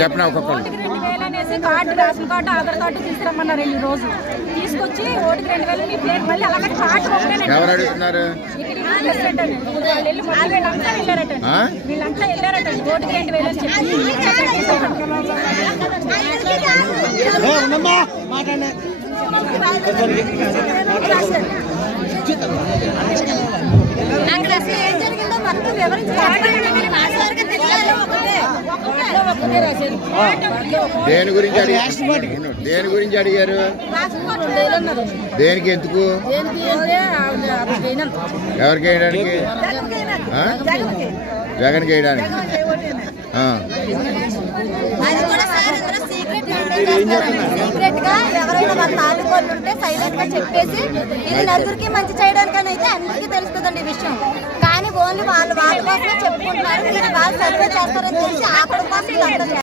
చెప్పనా ఒక్కొక్కరు ఓటుకి 2000 అనేసి card, ration card, Aadhaar card తీసుకురమ్మన్నారు ఈ రోజు. తీసుకొచ్చి ఓటుకి 2000 మీ ప్లేట్ మళ్ళీ అలాగే కార్డు ఎవరు అడుగుతున్నారు? వీళ్ళంతా వెళ్ళారటండి ఓటుకి 2000 అని చెప్పి. అక్కడ అసలు ఏం జరిగిందో మొత్తం వివరించి దేని గురించి అడిగారు? దేనికి ఎందుకు? ఎవరికి వేయడానికి? జగన్కి వేయడానికి. సీక్రెట్ గా ఎవరైనా వాళ్ళ తాలూకోళ్ళు ఉంటే సైలెంట్ గా చెప్పేసి ఇది నలుగురికి మంచి చేయడానికని అయితే అందరికీ తెలుస్తుందండి ఈ విషయం. కానీ ఓన్లీ వాళ్ళ కోసమే చెప్పుకుంటున్నారు. వాళ్ళు సర్వే చేస్తారని తెలిసి ఆపడం కోసం